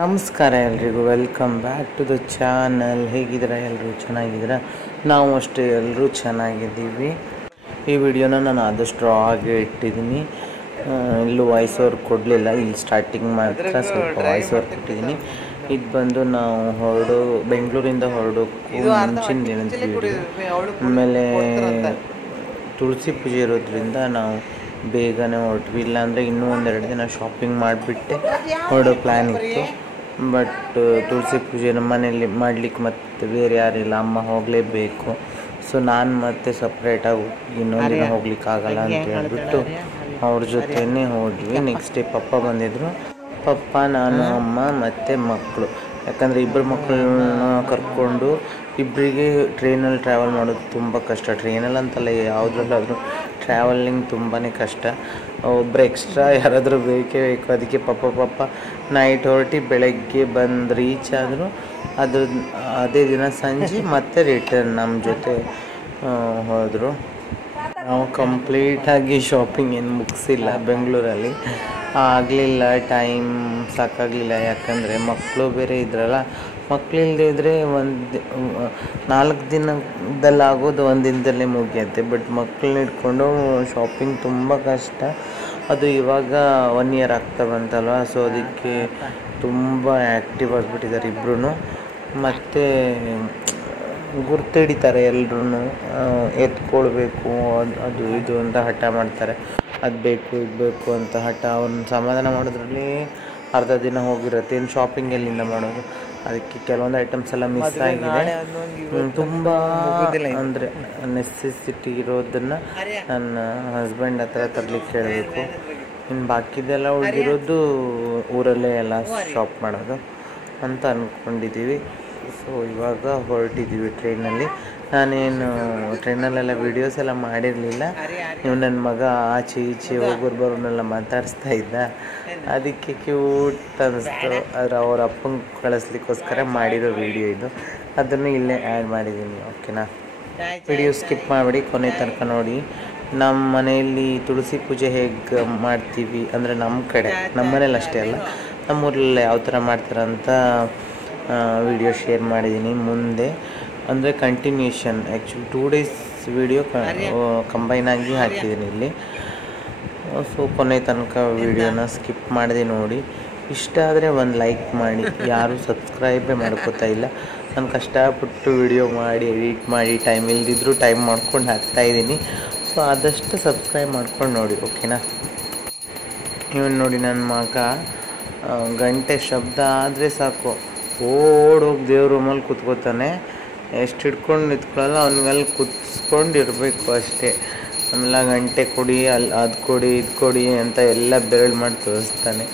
ನಮಸ್ಕಾರ ಎಲ್ರಿಗೂ, welcome back to the channel. ಹೇಗಿದ್ದೀರಾ ಎಲ್ಲರೂ? ಚೆನ್ನಾಗಿದ್ದೀರಾ? ನಾವು ಅಷ್ಟೇ ಎಲ್ಲರೂ ಚೆನ್ನಾಗಿದ್ದೀವಿ. ಈ ವಿಡಿಯೋನ ನಾನು ಆದಷ್ಟು ರಾ ಆಗಿ ಇಟ್ಟಿದ್ದೀನಿ. ಇಲ್ಲೂ ವಾಯ್ಸ್ ಓವರ್ ಕೊಡಲಿಲ್ಲ, ಇಲ್ಲಿ ಸ್ಟಾರ್ಟಿಂಗ್ ಮಾತ್ರ ಸ್ವಲ್ಪ ವಾಯ್ಸ್ ಓವರ್ ಕೊಟ್ಟಿದ್ದೀನಿ. ಇದು ಬಂದು ನಾವು ಬೆಂಗಳೂರಿಂದ ಹೊರಡೋಕ್ಕೂ ಮುಂಚಿನ ದಿನದ ವಿಡಿಯೋ. ಆಮೇಲೆ ತುಳಸಿ ಪೂಜೆ ಇರೋದ್ರಿಂದ ನಾವು ಬೇಗನೆ ಹೊರಟ್ವಿ, ಇಲ್ಲಾಂದರೆ ಇನ್ನೂ ಒಂದೆರಡು ದಿನ ಶಾಪಿಂಗ್ ಮಾಡಿಬಿಟ್ಟೆ ಹೊರಡೋ ಪ್ಲ್ಯಾನ್ ಇತ್ತು. ಬಟ್ ತುಳಸಿ ಪೂಜೆ ನಮ್ಮ ಮನೇಲಿ ಮಾಡಲಿಕ್ಕೆ ಮತ್ತು ಬೇರೆ ಯಾರಿಲ್ಲ, ಅಮ್ಮ ಹೋಗಲೇಬೇಕು. ಸೊ ನಾನು ಮತ್ತೆ ಸಪ್ರೇಟಾಗಿ ಇನ್ನೊಂದು ದಿನ ಹೋಗ್ಲಿಕ್ಕಾಗಲ್ಲ ಅಂತ ಹೇಳ್ಬಿಟ್ಟು ಅವ್ರ ಜೊತೆನೇ ಹೋದ್ವಿ. ನೆಕ್ಸ್ಟ್ ಡೇ ಪಪ್ಪ ಬಂದಿದ್ದರು. ಪಪ್ಪ, ನಾನು, ಅಮ್ಮ ಮತ್ತು ಮಕ್ಕಳು. ಯಾಕಂದರೆ ಇಬ್ಬರು ಮಕ್ಕಳನ್ನ ಕರ್ಕೊಂಡು ಇಬ್ಬರಿಗೆ ಟ್ರೈನಲ್ಲಿ ಟ್ರಾವೆಲ್ ಮಾಡೋದು ತುಂಬ ಕಷ್ಟ. ಟ್ರೈನಲ್ಲಿ ಅಂತಲ್ಲ, ಯಾವುದ್ರಲ್ಲಾದರೂ ಟ್ರಾವೆಲಿಂಗ್ ತುಂಬಾ ಕಷ್ಟ. ಒಬ್ಬರು ಎಕ್ಸ್ಟ್ರಾ ಯಾರಾದರೂ ಬೇಕೇ ಬೇಕು. ಅದಕ್ಕೆ ಪಪ್ಪ ನೈಟ್ ಹೊರಟಿ ಬೆಳಗ್ಗೆ ಬಂದು ರೀಚ್ ಆದರು. ಅದೇ ದಿನ ಸಂಜೆ ಮತ್ತೆ ರಿಟರ್ನ್ ನಮ್ಮ ಜೊತೆ ಹೋದರು. ನಾವು ಕಂಪ್ಲೀಟಾಗಿ ಶಾಪಿಂಗ್ ಏನು ಮುಗಿಸಿಲ್ಲ ಬೆಂಗಳೂರಲ್ಲಿ. ಆಗಲಿಲ್ಲ, ಟೈಮ್ ಸಾಕಾಗಲಿಲ್ಲ. ಯಾಕಂದರೆ ಮಕ್ಕಳು ಬೇರೆ ಇದ್ರಲ್ಲ. ಮಕ್ಕಳಿಲ್ಲದೆ ಇದ್ದರೆ 4 ದಿನದಲ್ಲಾಗೋದು 1 ದಿನದಲ್ಲೇ ಮುಗಿಯುತ್ತೆ. ಬಟ್ ಮಕ್ಕಳನ್ನ ಇಟ್ಕೊಂಡು ಶಾಪಿಂಗ್ ತುಂಬ ಕಷ್ಟ. ಅದು ಇವಾಗ 1 ಇಯರ್ ಆಗ್ತಾ ಬಂತಲ್ವ, ಸೊ ಅದಕ್ಕೆ ತುಂಬ ಆ್ಯಕ್ಟಿವ್ ಆಗಿಬಿಟ್ಟಿದ್ದಾರೆ ಇಬ್ಬರೂ. ಮತ್ತು ಗುರ್ತಿಡಿತಾರೆ ಎಲ್ಲರೂ. ಎತ್ಕೊಳ್ಬೇಕು, ಅದು ಇದು ಅಂತ ಹಠ ಮಾಡ್ತಾರೆ. ಅದು ಬೇಕು ಇದು ಬೇಕು ಅಂತ ಹಠ. ಅವ್ರನ್ನ ಸಮಾಧಾನ ಮಾಡೋದ್ರಲ್ಲಿ ಅರ್ಧ ದಿನ ಹೋಗಿರುತ್ತೆ. ಇನ್ನು ಶಾಪಿಂಗ್ ಎಲ್ಲಿಂದ ಮಾಡೋದು? ಅದಕ್ಕೆ ಕೆಲವೊಂದು ಐಟಮ್ಸ್ ಎಲ್ಲ ಮಿಸ್ ಆಗಿದೆ. ತುಂಬ ಅಂದರೆ ನೆಸೆಸಿಟಿ ಇರೋದನ್ನು ನನ್ನ ಹಸ್ಬೆಂಡ್ ಹತ್ರ ತರಲಿಕ್ಕೆ ಹೇಳಬೇಕು. ಇನ್ನು ಬಾಕಿದೆಲ್ಲ ಉಳಿದಿರೋದು ಊರಲ್ಲೇ ಎಲ್ಲ ಶಾಪ್ ಮಾಡೋದು ಅಂತ ಅಂದ್ಕೊಂಡಿದ್ದೀವಿ. ಸೊ ಇವಾಗ ಹೊರಟಿದ್ದೀವಿ ಟ್ರೈನಲ್ಲಿ. ನಾನೇನು ಟ್ರೈನಲ್ಲೆಲ್ಲ ವೀಡಿಯೋಸ್ ಎಲ್ಲ ಮಾಡಿರಲಿಲ್ಲ. ನೀವು ನನ್ನ ಮಗ ಆಚೆ ಈಚೆ ಹೋಗೋರು ಬರೋನೆಲ್ಲ ಮಾತಾಡಿಸ್ತಾ ಇದ್ದ, ಅದಕ್ಕೆ ಕ್ಯೂಟ್ ಅನ್ನಿಸ್ತು. ಆದರೆ ಅವ್ರ ಅಪ್ಪಂಗೆ ಕಳಿಸ್ಲಿಕ್ಕೋಸ್ಕರ ಮಾಡಿರೋ ವೀಡಿಯೋ ಇದು. ಅದನ್ನು ಇಲ್ಲೇ ಆ್ಯಡ್ ಮಾಡಿದ್ದೀನಿ. ಓಕೆನಾ? ವಿಡಿಯೋ ಸ್ಕಿಪ್ ಮಾಡಿಬಿಡಿ, ಕೊನೆ ತನಕ ನೋಡಿ. ನಮ್ಮ ಮನೆಯಲ್ಲಿ ತುಳಸಿ ಪೂಜೆ ಹೇಗೆ ಮಾಡ್ತೀವಿ ಅಂದರೆ ನಮ್ಮ ಕಡೆ, ನಮ್ಮ ಮನೇಲಿ ಅಷ್ಟೇ ಅಲ್ಲ, ನಮ್ಮೂರಲ್ಲೆಲ್ಲ ಯಾವ ಥರ ಮಾಡ್ತಾರಂತ ವಿಡಿಯೋ ಶೇರ್ ಮಾಡಿದ್ದೀನಿ ಮುಂದೆ. ಅಂದರೆ ಕಂಟಿನ್ಯೂಷನ್, ಆ್ಯಕ್ಚುಲಿ 2 ಡೇಸ್ ವಿಡಿಯೋ ಕಂಬೈನಾಗಿ ಹಾಕಿದ್ದೀನಿ ಇಲ್ಲಿ. ಸೊ ಕೊನೆ ತನಕ ವಿಡಿಯೋನ ಸ್ಕಿಪ್ ಮಾಡದೆ ನೋಡಿ. ಇಷ್ಟ ಆದರೆ ಒಂದು ಲೈಕ್ ಮಾಡಿ. ಯಾರೂ ಸಬ್ಸ್ಕ್ರೈಬೇ ಮಾಡ್ಕೋತಾ ಇಲ್ಲ. ನಾನು ಕಷ್ಟಪಟ್ಟು ವಿಡಿಯೋ ಮಾಡಿ ಎಡಿಟ್ ಮಾಡಿ ಟೈಮ್ ಇಲ್ದಿದ್ರೂ ಟೈಮ್ ಮಾಡ್ಕೊಂಡು ಹಾಕ್ತಾಯಿದ್ದೀನಿ. ಸೊ ಆದಷ್ಟು ಸಬ್ಸ್ಕ್ರೈಬ್ ಮಾಡ್ಕೊಂಡು ನೋಡಿ, ಓಕೆನಾ? ಇವನು ನೋಡಿ ನನ್ನ ಮಗ, ಗಂಟೆ ಶಬ್ದ ಆದರೆ ಸಾಕು ಓಡೋಗಿ ದೇವ್ರ ರೂಮಲ್ಲಿ ಕೂತ್ಕೋತಾನೆ. ಎಷ್ಟು ಹಿಡ್ಕೊಂಡು ನಿಂತ್ಕೊಳ್ಳಲ್ಲ, ಅವನಿಗಲ್ಲಿ ಕೂತ್ಕೊಂಡು ಇರಬೇಕು ಅಷ್ಟೇ. ಆಮೇಲೆ ಗಂಟೆ ಕೊಡಿ, ಅದು ಕೊಡಿ ಇದು ಕೊಡಿ ಅಂತ ಎಲ್ಲ ಬೆರಳು ಮಾಡಿ ತೋರಿಸ್ತಾನೆ.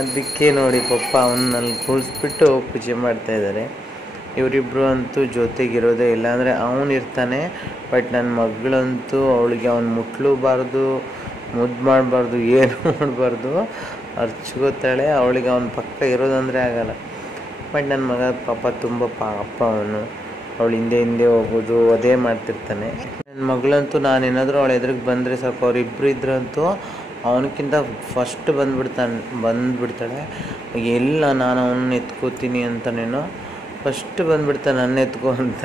ಅದಕ್ಕೆ ನೋಡಿ ಪಪ್ಪ ಅವನ್ನಲ್ಲಿ ಕೂರಿಸ್ಬಿಟ್ಟು ಪೂಜೆ ಮಾಡ್ತಾಯಿದ್ದಾರೆ. ಇವರಿಬ್ಬರು ಅಂತೂ ಜೊತೆಗಿರೋದೇ ಇಲ್ಲ. ಅಂದರೆ ಅವನು ಇರ್ತಾನೆ, ಬಟ್ ನನ್ನ ಮಗಳಂತೂ ಅವಳಿಗೆ ಅವನು ಮುಟ್ಲೂಬಾರ್ದು, ಮುದ್ದು ಮಾಡಬಾರ್ದು, ಏನು ಮಾಡಬಾರ್ದು, ಅರ್ಚ್ಕೋತಾಳೆ. ಅವಳಿಗೆ ಅವನ ಪಕ್ಕ ಇರೋದಂದರೆ ಆಗಲ್ಲ. ಬಟ್ ನನ್ನ ಮಗ ಪಾಪ ತುಂಬ ಪಾಪ ಅವನು. ಅವಳು ಹಿಂದೆ ಹೋಗೋದು ಅದೇ ಮಾಡ್ತಿರ್ತಾನೆ. ನನ್ನ ಮಗಳಂತೂ ನಾನೇನಾದರೂ ಅವಳ ಎದುರಿಗೆ ಬಂದರೆ ಸಾಕು, ಅವರಿಬ್ಬರು ಇದ್ರಂತೂ ಅವನಕ್ಕಿಂತ ಫಸ್ಟ್ ಬಂದುಬಿಡ್ತಾಳೆ. ಎಲ್ಲ ನಾನು ಅವನ್ನ ಎತ್ಕೋತೀನಿ ಅಂತನೇನೋ ಫಸ್ಟ್ ಬಂದುಬಿಡ್ತಾನೆ, ನನ್ನ ಎತ್ಕೋ ಅಂತ.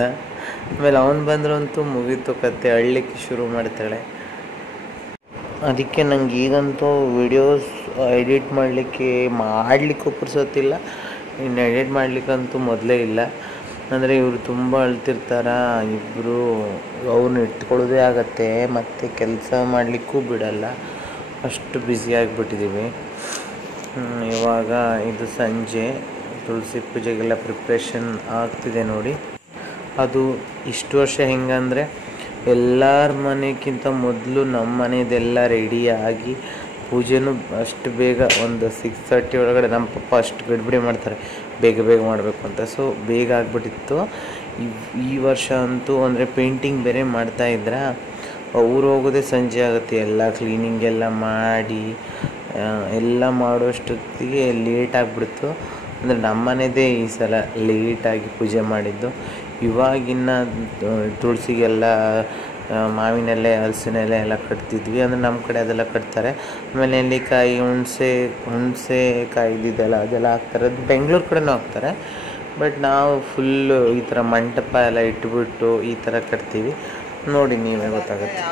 ಆಮೇಲೆ ಅವನು ಬಂದ್ರಂತೂ ಮುಗೀತು ಕತೆ, ಅಳ್ಲಿಕ್ಕೆ ಶುರು ಮಾಡ್ತಾಳೆ. ಅದಕ್ಕೆ ನಂಗೆ ಈಗಂತೂ ವಿಡಿಯೋಸ್ ಎಡಿಟ್ ಮಾಡಲಿಕ್ಕೂ ಪುರ್ಸೊತ್ತಿಲ್ಲ. ಇನ್ನು ಎಡಿಟ್ ಮಾಡಲಿಕ್ಕಂತೂ ಮೊದಲೇ ಇಲ್ಲ. ಅಂದರೆ ಇವರು ತುಂಬ ಅಳ್ತಿರ್ತಾರ ಇಬ್ಬರು. ಅವ್ರನ್ನ ಇಟ್ಕೊಳ್ಳೋದೇ ಆಗತ್ತೆ, ಮತ್ತು ಕೆಲಸ ಮಾಡಲಿಕ್ಕೂ ಬಿಡಲ್ಲ, ಅಷ್ಟು ಬ್ಯುಸಿಯಾಗಿಬಿಟ್ಟಿದ್ದೀವಿ. ಇವಾಗ ಇದು ಸಂಜೆ ತುಳಸಿ ಪೂಜೆಗೆಲ್ಲ ಪ್ರಿಪ್ರೇಷನ್ ಆಗ್ತಿದೆ ನೋಡಿ. ಅದು ಇಷ್ಟು ವರ್ಷ ಹೆಂಗಂದರೆ ಎಲ್ಲರ ಮನೆಗಿಂತ ಮೊದಲು ನಮ್ಮ ಮನೆಯದೆಲ್ಲ ರೆಡಿಯಾಗಿ ಪೂಜೆನೂ ಅಷ್ಟು ಬೇಗ ಒಂದು 6:30 ಒಳಗಡೆ ನಮ್ಮ ಪಪ್ಪ ಅಷ್ಟು ಗಡಿಬಿಡಿ ಮಾಡ್ತಾರೆ, ಬೇಗ ಮಾಡಬೇಕು ಅಂತ. ಸೊ ಬೇಗ ಆಗಿಬಿಟ್ಟಿತ್ತು. ಈ ವರ್ಷ ಅಂತೂ ಅಂದರೆ ಪೇಂಟಿಂಗ್ ಬೇರೆ ಮಾಡ್ತಾಯಿದ್ರೆ ಊರು ಹೋಗೋದೇ ಸಂಜೆ ಆಗುತ್ತೆ. ಎಲ್ಲ ಕ್ಲೀನಿಂಗ್ ಎಲ್ಲ ಮಾಡಿ ಎಲ್ಲ ಮಾಡೋಷ್ಟೊತ್ತಿಗೆ ಲೇಟ್ ಆಗಿಬಿಡ್ತು. ಅಂದರೆ ನಮ್ಮ ಮನೆಯದೇ ಈ ಸಲ ಲೇಟಾಗಿ ಪೂಜೆ ಮಾಡಿದ್ದು. ಇವಾಗಿನ ತುಳಸಿಗೆಲ್ಲ ಮಾವಿನ ಎಲೆ, ಹಲಸಿನ ಎಲೆ ಎಲ್ಲ ಕಟ್ತಿದ್ವಿ. ಅಂದರೆ ನಮ್ಮ ಕಡೆ ಅದೆಲ್ಲ ಕಟ್ತಾರೆ. ಆಮೇಲೆ ನೆಲ್ಲಿಕಾಯಿ, ಹುಣಸೆಕಾಯಿ ಇದೆಲ್ಲ ಅದೆಲ್ಲ ಹಾಕ್ತಾರೆ. ಅದು ಬೆಂಗಳೂರು ಕಡೆನೂ ಹಾಕ್ತಾರೆ. ಬಟ್ ನಾವು ಫುಲ್ಲು ಈ ಥರ ಮಂಟಪ ಎಲ್ಲ ಇಟ್ಬಿಟ್ಟು ಈ ಥರ ಕಟ್ತೀವಿ. ನೋಡಿ ನೀವೇ ಗೊತ್ತಾಗುತ್ತೆ.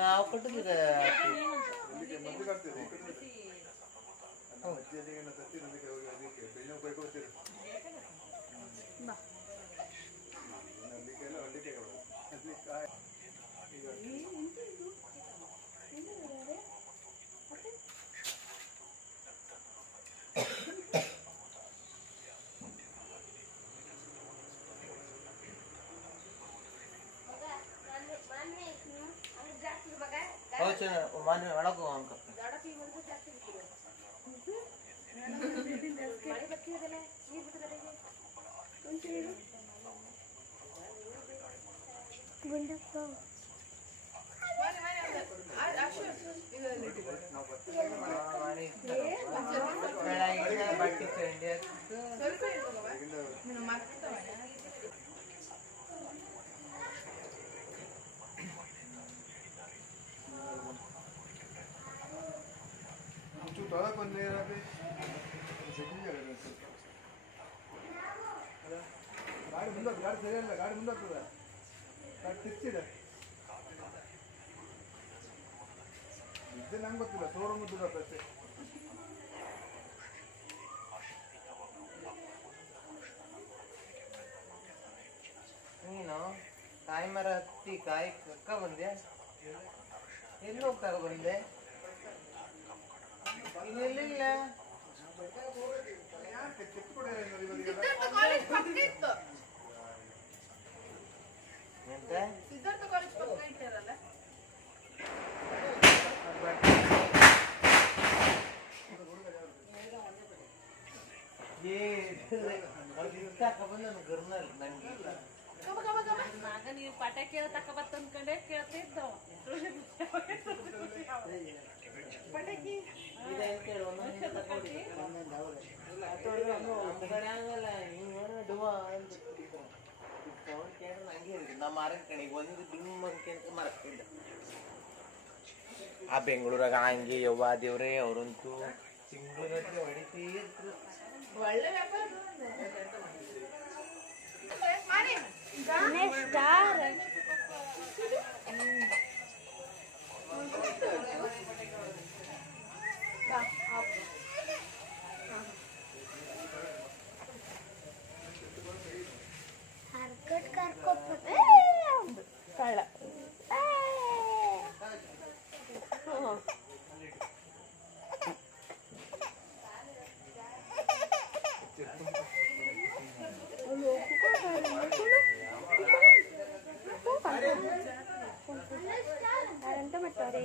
ನಾವು ಕೊಟ್ಟಿದ್ದೀರ ಮಾನ್ಯ ಒಳಗು ಅಂಕ ಗಾಡಿ ಸರಿಯಲ್ಲ, ಗಾಡಿ ಮುಂದಾಗ್ತದೆ, ಗಾಡಿ ತಿಕ್ಸಿದೆ ಇದ್ದೆ ನಂಗೆ ಗೊತ್ತಿಲ್ಲ, ಶೋರೂಮ್ ದುಡ್ಡು ಅಷ್ಟೇ. ನೀನು ಕಾಯಿ ಮರ ಹತ್ತಿ ಕಾಯಿ ಕಕ್ಕ ಬಂದೆ, ಎಲ್ಲಿ ಹೋಗ್ತಾರ ಬಂದೆ? ಇಲ್ಲ ಸಿದ್ಧಾರ್ಥ ಕಾಲೇಜ್ ಪಕ್ಕ ಇಟ್ಟಿರಲ್ಲ, ನೀವು ಪಟಾಕಿ ತಕ್ಕ ಬತ್ತ ಅಂದ್ಕೊಂಡೆ ಕೇಳ್ತಿದ್ದವ ಪಟಾಕಿ ನಮ್ಮ ಮರ ಕಣಿಗೆ ಒಂದು ಡಿಮ್ ಮರಕ್ಕಿಲ್ಲ. ಆ ಬೆಂಗಳೂರಾಗ ಹಂಗೆ ಯವ್ವ ದೇವ್ರೆ ಅವರಂತೂ ತಿಂಗಳಿಗೆ ಹೊಡಿತೀ ಒಳ್ಳೆ ಹರ್ಕಟ್ ಕರ್ಕೊಪ್ಪ ಕಳ್ಳ ಎಂತ ಮಾಡ್ತಾರೆ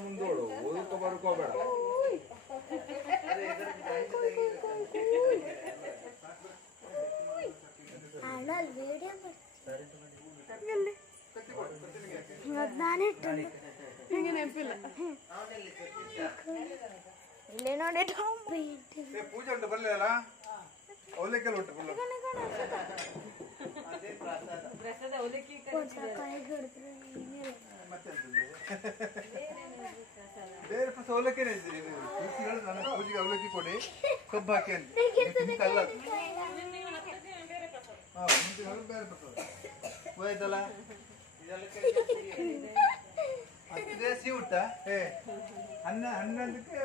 ಮುಂದೋಡು ಓದಕ್ಕೆ ಬರ್ಕೋಬೇಡ ನಾನೇ ಹಿಂಗೆ ನೆನಪಿಲ್ಲ ಇಲ್ಲೇ ನೋಡಿ ಪೂಜೆ ಉಂಟು ಬರ್ಲಿಲ್ಲ ಅವಲಕ್ಕಿ ಉಂಟು ಬೇರೆ ಅವಲಕ್ಕಿ ಹೇಳುದು ನನ್ನ ಪೂಜೆಗೆ ಅವಲಕ್ಕಿ ಕೊಡಿ ಕಬ್ಬು ಹಾಕಿ ಅಂತ ಅಲ್ಲ ಬೇರೆ ಬರ್ತದೆ ಹೋಯ್ತಲ್ಲ ಹತ್ತಿದೆ ಸಿಹಿ ಊಟ ಹನ್ನೊಂದಕ್ಕೆ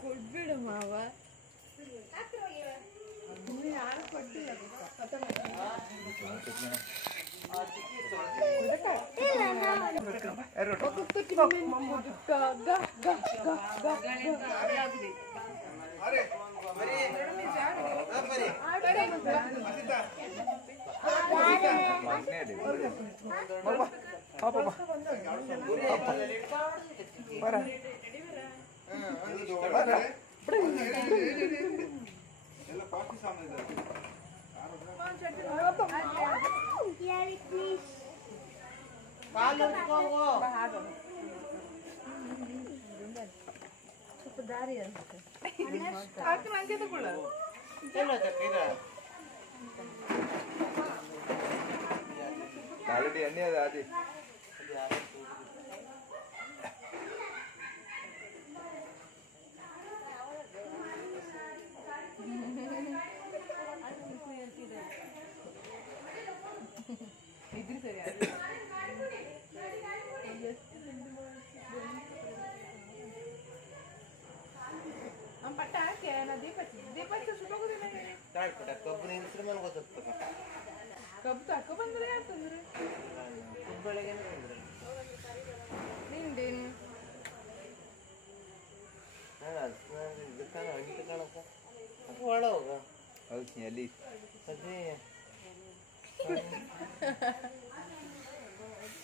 ಕೊಡ್ಬೇಡ ಮಾವ ಯಾರು ಕೊಟ್ಟಿಲ್ಲ ಎಲ್ಲ ಪಾರ್ಟಿ ಸಾಮಾನು ಸ್ವಲ್ಪ ದಾರಿ ಅನ್ಸುತ್ತೆ ಆಲ್ರೆಡಿ ಎಣ್ಣೆ ಅದ ಅದೇ ಇದ್ರಿ ಸರಿ ಪಟ್ಟ ಹಾಕಿ ನಾ ದೀಪ ದೀಪ ಸುಟ್ಟೋಗುದಿಲ್ಲ ಕಬ್ಬು ನಿಂತ್ರೆ ಮನೆ ಗೊತ್ತಾಗ್ತದೆ ಕಬ್ಬು ತಕೊ ಬಂದ್ರೆ ಯಾಕಂದ್ರೆ ಬೆಳಗ್ಗೆ ನಿಂದೇನು ಇದಕ್ಕೆ ಅಂಟಿ ಕಾಣಕ್ಕ ಅದು ಒಳ ಹೋಗ ಹೌದು ಅಲ್ಲಿ ಅದೇ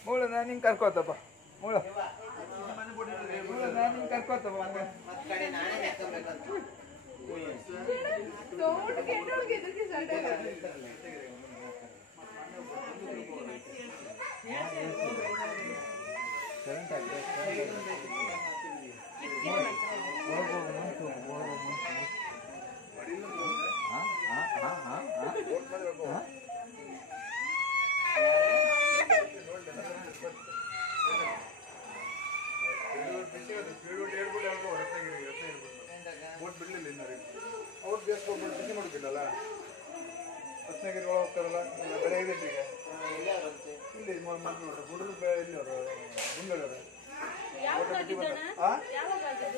ಮೂಳ ನಾನು ಹಿಂಗೆ ಕರ್ಕೋತಪ್ಪ ಮೂಳ ನಾನು ಹಿಂಗೆ ಕರ್ಕೋತಪ್ಪ ಮತ್ತೆ ಕಡೆ ನಾನೇ ಹಾಕಬೇಕಂತ ತೋಟಕ್ಕೆ ಹೆಣ್ಣೊಳಗೆ ಎದುರಿಗೆ ಸ್ಟಾರ್ಟ್ ಬೋಟ್ ಬಿಡ್ಲಿಲ್ಲ ಇನ್ನಾರು ಅವ್ರು ದೇಶಕ್ಕೆ ಬಿಸಿ ಮಾಡ್ತಿಲ್ಲಲ್ಲ ಹತ್ತನೇಗಿರಿ ಒಳಗೆ ಹೋಗ್ತಾರಲ್ಲ ಬೆಳೆ ಇದೆ ಈಗ ಇಲ್ಲಿ ಮಂದಿ ನೋಡ್ರಿ ಹುಡುಗರು ಇಲ್ಲಿ ಅವರು ಗುಂಡವರು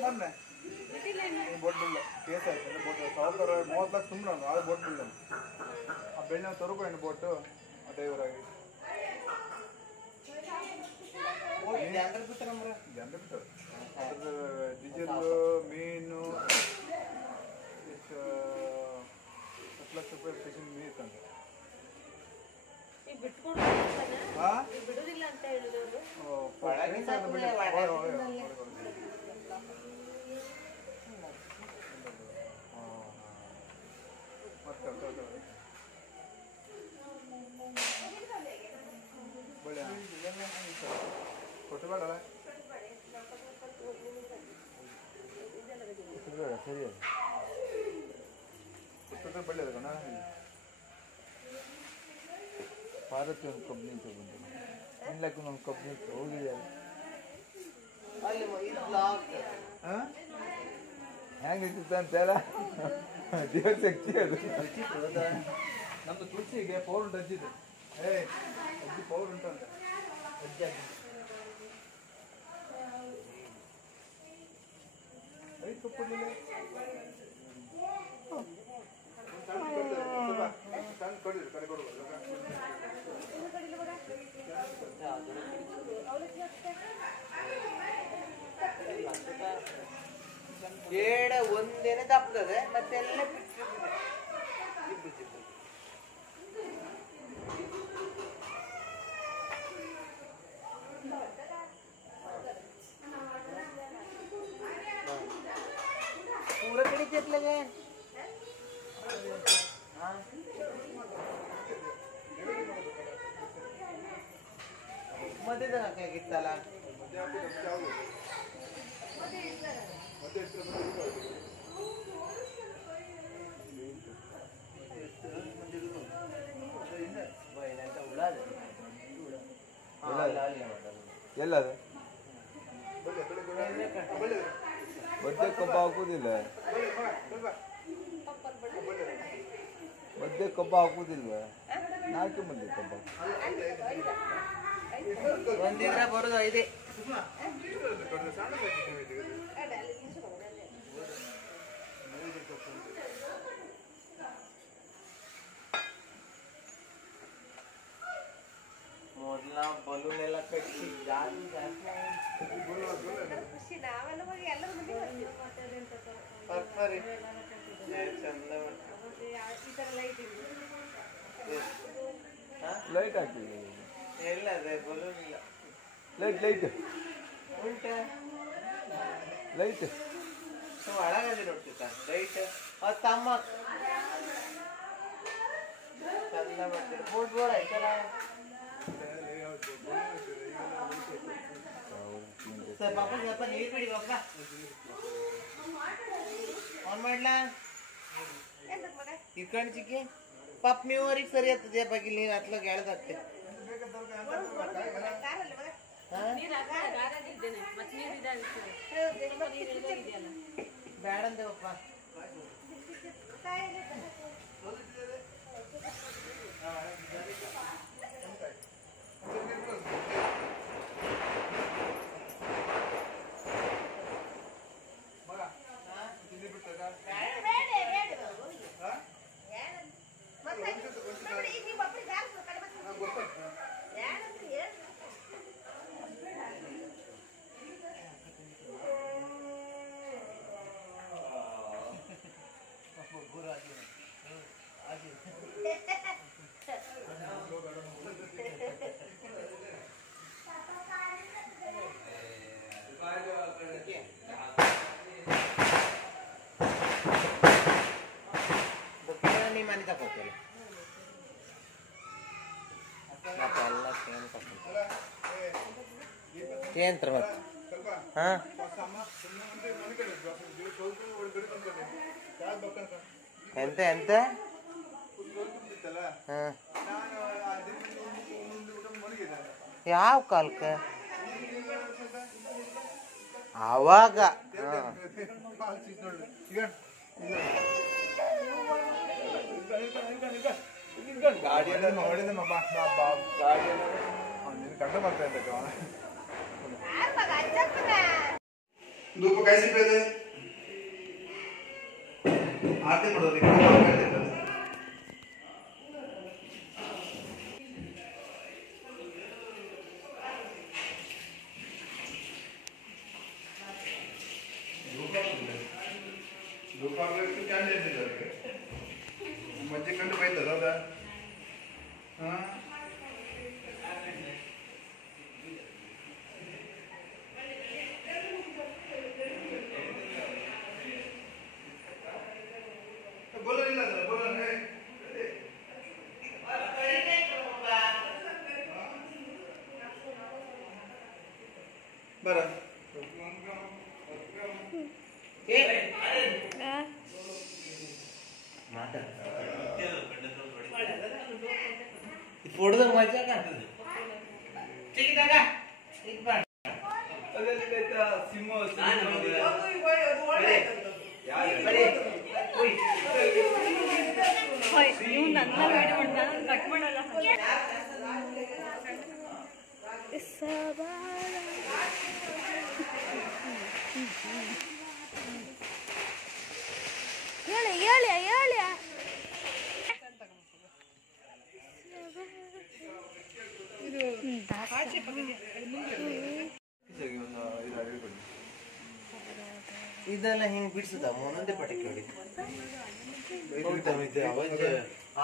ಮೊನ್ನೆ ಬೋಟ್ ಬಿಲ್ಲ ಕೇಸ್ ಆಯ್ತು ಬೋಟ್ 1030 ಲಕ್ಷ ತುಂಬ ಆಳು ಬೋಟ್ ಬಿಲ್ಲ ಆ ಬೆಳ್ಳ ತರಬೇಕು ಬೋಟು ಆ ಡ್ರೈವರ್ ಆಗಿ ಜನರು ಬಿಟ್ಟರು ಅದ್ರದ್ದು ಡೀಸೆಲ್ ಮೀನು ಎಷ್ಟು 10 ಲಕ್ಷ ರೂಪಾಯಿ ಸ್ಟೇಷನ್ ಮೀನು ಇತ್ತಂತೆ ಬಿಡುದಿಲ್ಲ ಅಂತ ಹೇಳಿದವರು ಕೊಟ್ಟು ಬೇಡಲ್ಲ ಸರಿ ಕೊಟ್ಟರೆ ಬಳ್ಳಿ ಅದಣ್ಣ ಭಾರತಿ ಒಂದು ಕಂಪ್ನಿ ತಗೊಂಡು ಇನ್ಲಕ್ಕೆ ಒಂದು ಕಂಪ್ನಿ ಹೋಗಿದೆ ಹೆಂಗಿರ್ತಿತ್ತು ಅಂತೇಳ ದೇವ್ರ ಶಕ್ತಿ ಅದು ನಮ್ದು ತುಳಸಿಗೆ ಪೌರ್ ಉಂಟು ಅಜ್ಜಿದು ಅಜ್ಜಿ ಪೌರ್ ಉಂಟು ಅಂತ ಅಜ್ಜಿ ಐದು ಕೊಡ್ಲಿಲ್ಲ ಸಣ್ಣ ಕೊಡಿದ್ರು ಕಡೆ ಕೊಡ್ಬೋದು ಏಡ ಒಂದೇನೆ ತಪ್ಪದೆ ಮತ್ತೆಲ್ಲ पूरा कड़ी चेत लगे मध्ये काय किताला ಎಲ್ಲದು ಮಧ್ಯೆ ಕಬ್ಬ ಹಾಕುದಿಲ್ಲ ಮಧ್ಯೆ ಕಬ್ಬ ಹಾಕುದಿಲ್ವ ನಾಲ್ಕು ಮಂದಿ ಕಬ್ಬ ಒಂದಿದ್ರೆ ಬರೋದು ಐದೇ ಮೊದಲ ಬಲೂನ್ ಎಲ್ಲ ಕಟ್ಟಿ ಲೈಟ್ ಹಾಕಿಲ್ಲ ಎಲ್ಲ ಅದೇ ಬಲೂನ್ ಇಲ್ಲ ಲೈಟ್ ಲೈಟ್ ಉಂಟ ಲೈಟ್ ಒಳಗಡೆ ನೋಡ್ತಿತ್ತ ಲೈಟ್ ಅದು ತಮ್ಮ ಚಂದ ಮಾಡ್ತಾರೆ ಬೋರ್ಡ್ ಬೋರ್ಡ್ ಆಯ್ತಲ್ಲ ಸರ್ ಪಾಪ ಸ್ವಲ್ಪ ನೀರು ಬಿಡಿ ಪಾಪ ಆನ್ ಮಾಡ್ಲಾ ಇಟ್ಕೊಂಡು ಚಿಕ್ಕಿ ಪಾಪ ನೀವರಿಗೆ ಸರಿ ಆಗ್ತದೆ ಬಾಕಿ ನೀರು ಹತ್ಲಾಗ ಎಳ್ದಾಗ್ತೆ ಬೇಡ ಅಂದೇವಪ್ಪ ಮನೆ ತಗೋತಿಲ್ಲ ಮತ್ತೆಲ್ಲ ಕೇಂದ್ರ ಮತ್ತೆ ಹಾ ಎಂತ ಎಂತ ಯಾವ ಕಾಲಕ್ಕ ಆವಾಗ ಗಾಡಿಯಲ್ಲ ನೋಡಿದ ಗಾಡಿಯಲ್ಲ ಕಂಡು ಬರ್ತಾ ಇದ್ದ धूप कैसे पहले आते पड़ो मज्जे कंಡು ಬೈತದ ಹೌದಾ ಹಾ बोलो नहीं लग रहा बोलो नहीं ಬರ फोटो मजा काढतो ನೀವು ನನ್ನ ವಿಡಿಯೋ ನಾನು ಕಟ್ ಮಾಡಲ್ಲ ಹೇಳಿ ಹೇಳಿ ಹೇಳಿ ಇದೆಲ್ಲ ಹಿಂಗೆ ಬಿಡಿಸುದ ಒಂದೊಂದೇ ಪಟಾಕಿ ಹೊಡಿ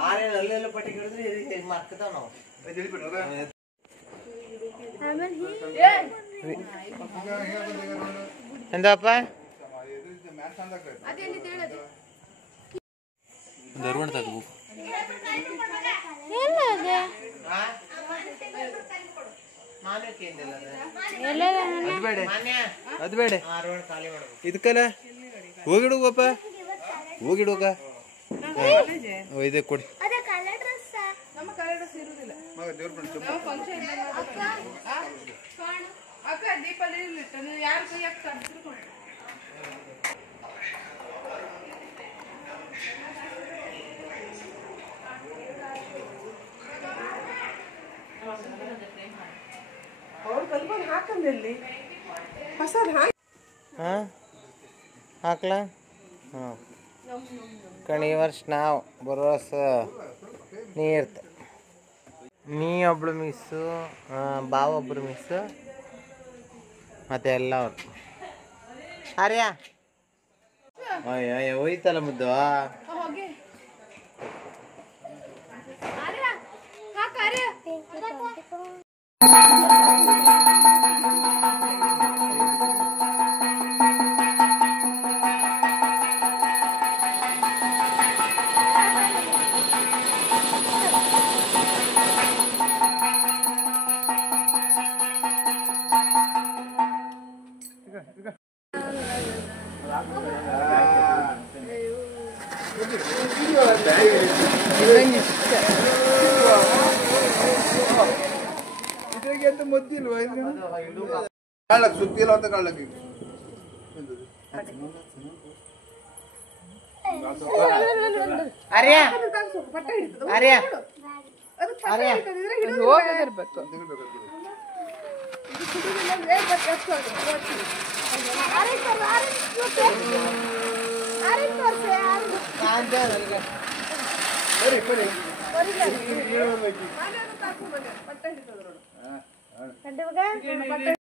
ಆರೇಳು ಅಲ್ಲೆಲ್ಲ ಪಟಾಕಿ ಹೊಡಿದ್ರೆ ಈ ರೀತಿ ಮಾರ್ಕತಾವ ನಾವು ಎಂದಪ್ಪ ಧರ್ಮಣ ತಗೋ ಅದು ಬೇಡ ಇದಕ್ಕಲ್ಲ ಹೋಗಿಡುವಪ್ಪ ಹೋಗಿಡುವ ಇದೇ ಕೊಡಿ ನಮ್ಮ ಕಲರ್ ಡ್ರೆಸ್ ಇರುವುದಿಲ್ಲ ನಮ್ಮ ಫಂಕ್ಷನ್ ಅಕ್ಕ ದೀಪಾವಳಿ ಇರ್ಲಿತ್ತು ನೀವು ಯಾರು ಕೈ ಹಾಕ್ತಾ ತಿಳ್ಕೊಂಡು ಅವ್ರು ಕಲ್ಕೊಂಡು ಹಾಕಂದಲ್ಲಿ ಹೊಸದು ಹಾಂ ಹಾಕ್ಲಾ ಹಾಂ ಕಣಿ ವರ್ಷ ನಾವು ಬರೋ ವರ್ಷ ನೀ ಇರ್ತ ನೀ ಒಬ್ಳು ಮಿಸ್ಸು ಬಾವ ಒಬ್ರು ಮಿಸ್ಸು ಮತ್ತೆ ಎಲ್ಲ ಅವ್ರು ಆರ್ಯ ಅಯ್ಯ ಹೋಯ್ತಲ್ಲ ಮುದ್ದು ಹೋಗಿ ಇದಕ್ಕೆ ಮದ್ದಿಲ್ವಾ ಕಾಳಕ್ ಸುತ್ತಿಲ್ಲ ಅಂತ ಕಾಳಕ್ಕೆ ಆರ್ಯ ಆರ್ಯ ಹೋಗದಿರ್ಬೇಕು ಬರೀ ಬರೀ ಗಂಟೆ